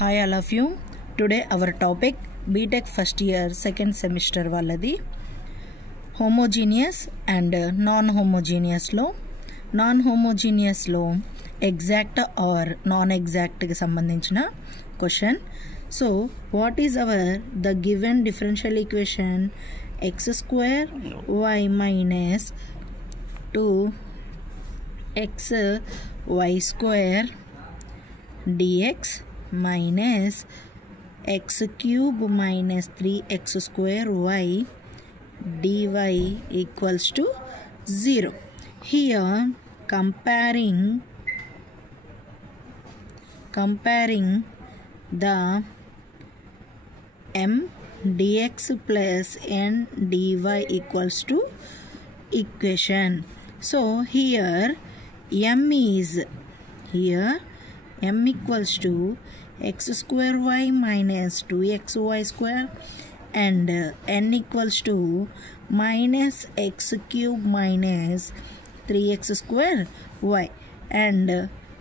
Hi all of you. Today our topic BTech first year second semester వాళ్ళది homogeneous and non-homogeneous లో non-homogeneous లో exact or non-exact కి సంబంధించిన question. So what is the given differential equation? X square y minus 2x y square dx minus x cube minus 3x square y dy equals to 0. Here comparing the m dx plus n dy equals to equation. So here m equals to x square y minus 2xy square and n equals to minus x cube minus 3x square y, and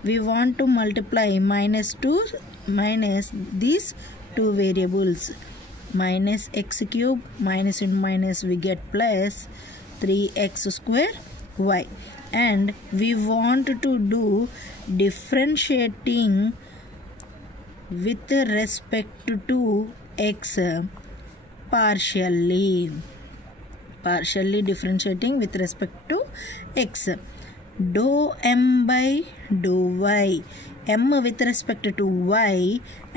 we want to multiply minus these two variables, minus x cube minus into minus we get plus 3x square y, and we want to do differentiating with respect to x partially differentiating with respect to x. Dou m by dou y, m with respect to y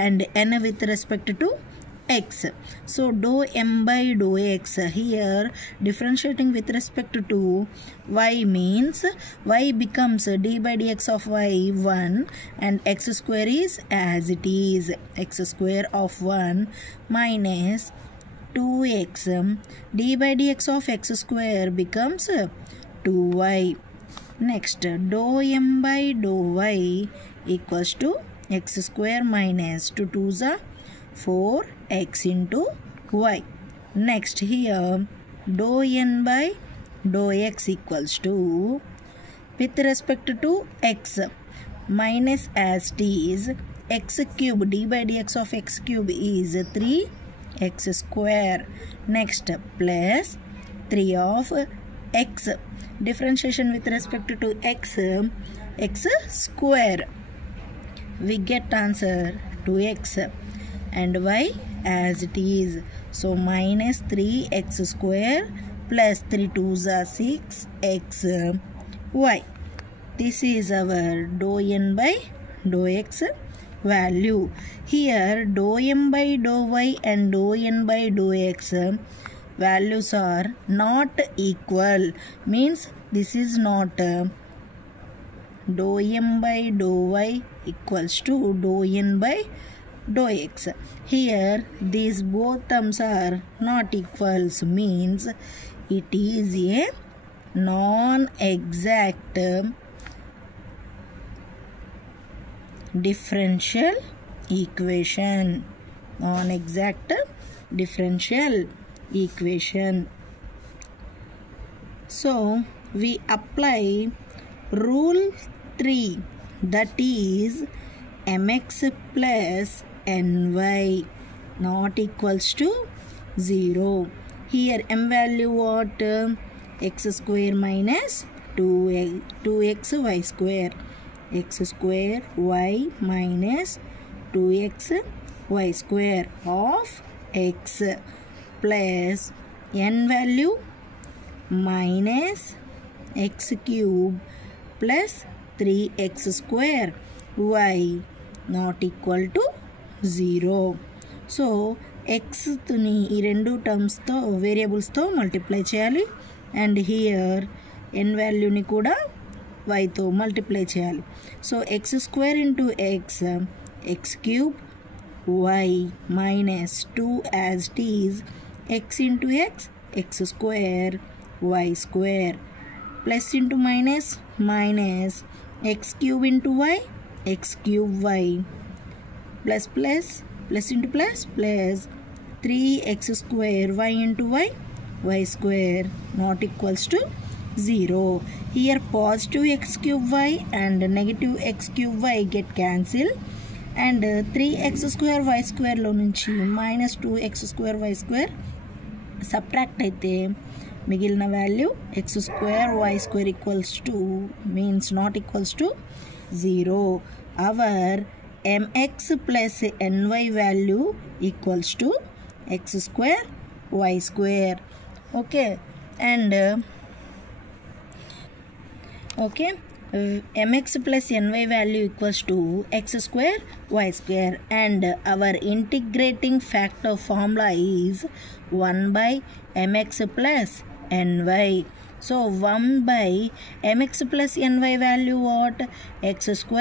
and n with respect to x. So dou m by dou x, here differentiating with respect to y means y becomes d by dx of y 1 and x square is as it is, x square of 1 minus 2x, d by dx of x square becomes 2y. Next, dou m by dou y equals to x square minus 2 2s are 4x into y. Next, here dou n by dou x equals to, with respect to x, minus as it is, x cube, d by dx of x cube is 3x square. Next, plus 3 of x, differentiation with respect to x square, we get answer 2x, and y as it is, so minus 3x square plus 3 2s are 6x y. This is our dou n by dou x value. Here dou m by dou y and dou n by dou x values are not equal, means this is not dou m by dou y equals to dou n by dou x. Here these both terms are not equals, means it is a non-exact differential equation. Non-exact differential equation. So we apply rule 3, that is mx plus ny not equals to 0. Here m value what? X square minus 2x y square, x square y minus 2x y square of x, plus n value minus x cube plus 3x square y not equal to 0. So x ని ఈ రెండు టర్మ్స్తో వేరియబుల్స్తో multiply చేయాలి, and here n వాల్యూని కూడా yతో multiply చేయాలి. So x square into x cube y minus 2 as it is, x into x square y square, plus into minus x cube into y, x cube y, plus into plus 3x square y into y square not equals to 0. Here positive x cube y and negative x cube y get cancelled, and 3x² y² లో నుంచి -2x² y² subtract అయితే మిగిలిన value x² y² equals to means not equals to 0. Our mx plus ny value equals to x² y². Okay, and mx plus ny value equals to x² y² and our integrating factor formula is 1 by mx plus ny. So 1 by mx plus ny value what? x²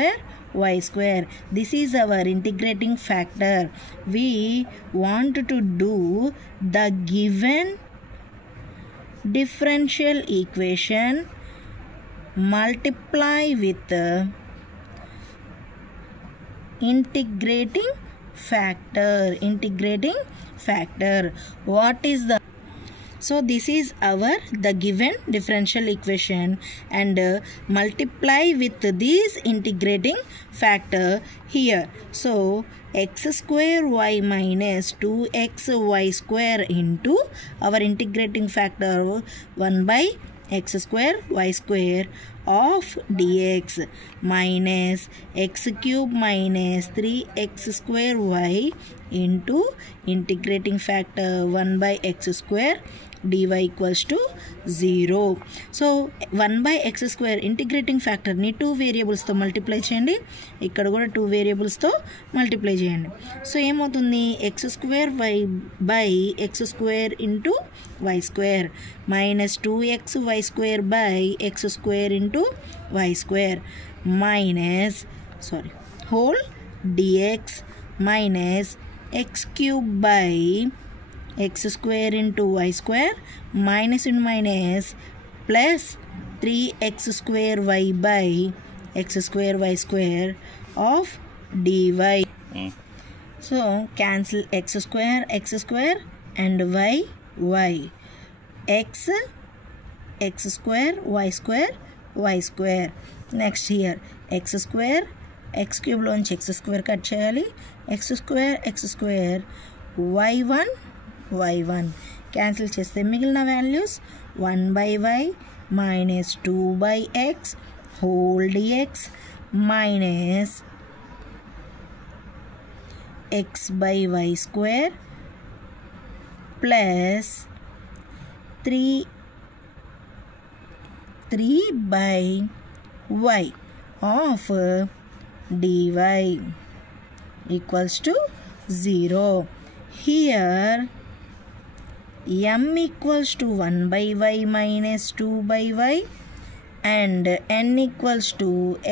y². This is our integrating factor. We want to do the given differential equation multiply with integrating factor. What is the So this is the given differential equation and multiply with this integrating factor here. So x² y minus 2xy² into our integrating factor 1 by x² y² of dx minus x³ minus 3x² y into integrating factor 1 by x² dy equals to 0. So 1 by x² integrating ఫ్యాక్టర్ని 2 వేరియబుల్స్తో multiply చేయండి, ఇక్కడ కూడా 2 వేరియబుల్స్తో multiply చేయండి. So ఏమవుతుంది? x² y by x² into y² minus 2xy² by x² into y² minus hole dx minus x³ by x² into y² minus into minus plus 3x² y by x² y² of dy. So cancel x² and y x² y². Next here x² x³ లోంచి x² cut చేయాలి, x² y1 cancel చేస్తే మిగిలిన values 1 by y minus 2 by x whole dx minus x by y² plus 3 by y of dy equals to 0. Here m equals to 1 by y minus 2 by y and n equals to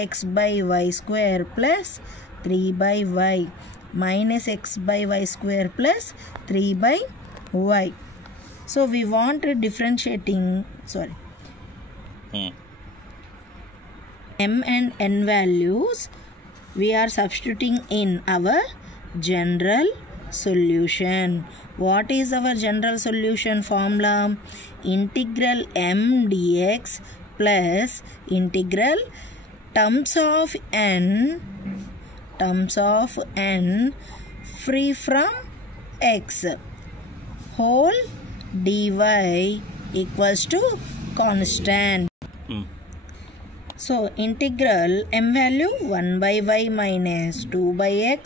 x by y² plus 3 by y minus x by y² plus 3 by y. So we want differentiating m and n values we are substituting in our general solution. What is our general solution formula? Integral m dx plus integral terms of n free from x whole dy equals to constant. So integral m value 1 by y minus 2 by x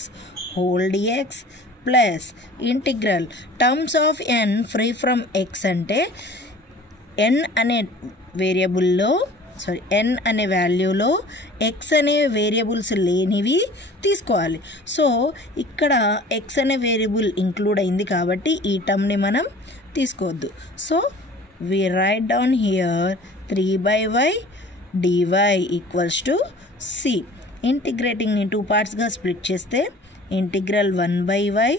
whole dx plus integral terms of n free from x అంటే n అనే వేరియబుల్లో n అనే వాల్యూలో x అనే variables లేనివి తీసుకోవాలి. So ఇక్కడ x అనే variable include అయింది కాబట్టి ఈ టర్మ్ని మనం తీసుకోవద్దు. So we write down here 3 by y dy equals to c. Integrating ని 2 పార్ట్స్గా స్ప్లిట్ చేస్తే integral 1 by y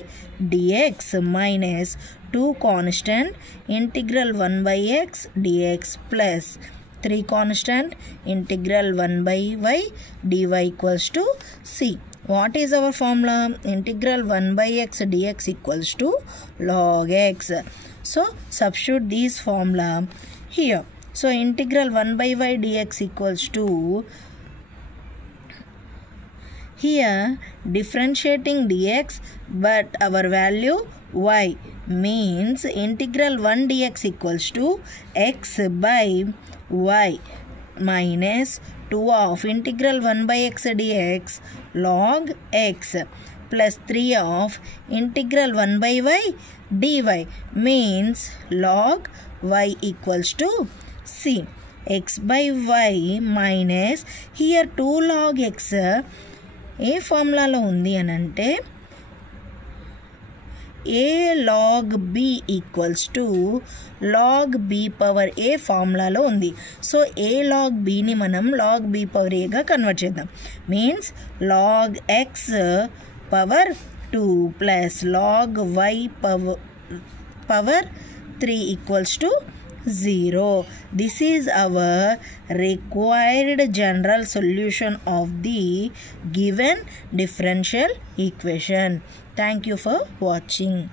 dx minus 2 constant integral 1 by x dx plus 3 constant integral 1 by y dy equals to c. What is our formula? Integral 1 by x dx equals to log x. So substitute this formula here. So integral 1 by y dx equals to Here differentiating dx, but our value y, means integral 1 dx equals to x by y minus 2 of integral 1 by x dx log x plus 3 of integral 1 by y dy, means log y equals to c. X by y minus here 2 log x ఏ ఫార్ములాలో ఉంది అని అంటే a log b equals to log b power a ఫార్ములాలో ఉంది. So a log bని మనం log b power a గా convert చేద్దాం. Means log x power 2 plus log y power 3 equals to 0. This is our required general solution of the given differential equation. Thank you for watching.